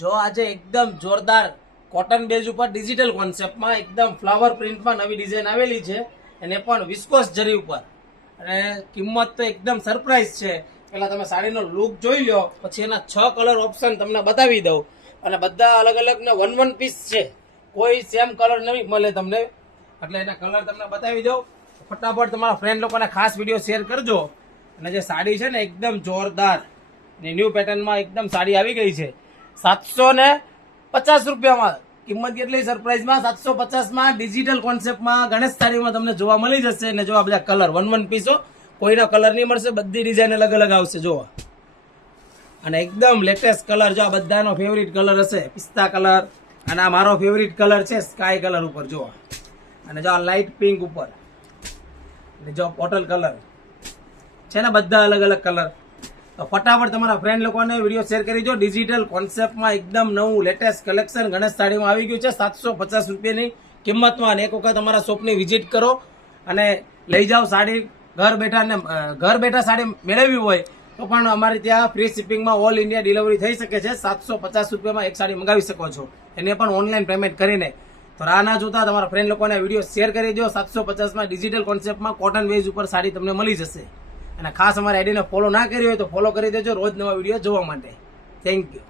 જો આજે એકદમ જોરદાર કોટન બેઝ ઉપર ડિજિટલ કોન્સેપ્ટમાં એકદમ ફ્લાવર પ્રિન્ટમાં નવી ડિઝાઇન આવેલી છે, અને પણ વિસ્કોસ જરી ઉપર, અને કિંમત તો એકદમ સરપ્રાઈઝ છે. પેલા તમે સાડીનો લુક જોઈ લો, પછી એના 6 કલર ઓપ્શન તમને બતાવી દઉં, અને બધા અલગ અલગ ને વન પીસ છે, કોઈ સેમ કલર નહીં મળે તમને, એટલે એના કલર તમને બતાવી દઉં. ફટાફટ તમારા ફ્રેન્ડ લોકોને ખાસ વિડીયો શેર કરજો. અને જે સાડી છે ને એકદમ જોરદાર ને ન્યૂ પેટર્નમાં એકદમ સાડી આવી ગઈ છે 750 રૂપિયામાં. કિંમત કેટલી સરપ્રાઈઝમાં 750માં ડિજિટલ કોન્સેપ્ટમાં ગણેશ સાડીમાં તમને જોવા મળી જશે. અને જો આ બધા કલર વન પીસો, કોઈનો કલર નહીં મળશે, બધી ડિઝાઇન અલગ અલગ આવશે. જોવા અને એકદમ લેટેસ્ટ કલર, જો આ બધાનો ફેવરિટ કલર હશે પિસ્તા કલર, અને આ મારો ફેવરિટ કલર છે સ્કાય કલર ઉપર જોવા, અને જો આ લાઇટ પિંક ઉપર, અને જો બોટલ કલર છે ને, બધા અલગ અલગ કલર. તો ફટાફટ તમારા ફ્રેન્ડ લોકોને વિડીયો શેર કરી દો. ડિજિટલ કોન્સેપ્ટમાં એકદમ નવું લેટેસ્ટ કલેક્શન ગણેશ સાડીમાં આવી ગયું છે 750 રૂપિયાની કિંમતમાં. અને એક વખત તમારા શોપની વિઝિટ કરો અને લઈ જાઓ સાડી. ઘર બેઠા સાડી મેળવવી હોય તો પણ અમારી ત્યાં ફ્રી શિપિંગમાં ઓલ ઇન્ડિયા ડિલિવરી થઈ શકે છે. 750 રૂપિયામાં એક સાડી મંગાવી શકો છો, એને પણ ઓનલાઈન પેમેન્ટ કરીને. તો રાહ ના જોતા તમારા ફ્રેન્ડ લોકોને વિડીયો શેર કરી દો. 750માં ડિજિટલ કોન્સેપ્ટમાં કોટન બેઝ ઉપર સાડી તમને મળી જશે. અને ખાસ અમારી આઈડીને ફોલો ના કરી હોય તો ફોલો કરી દેજો રોજ નવા વિડીયો જોવા માટે. Thank you.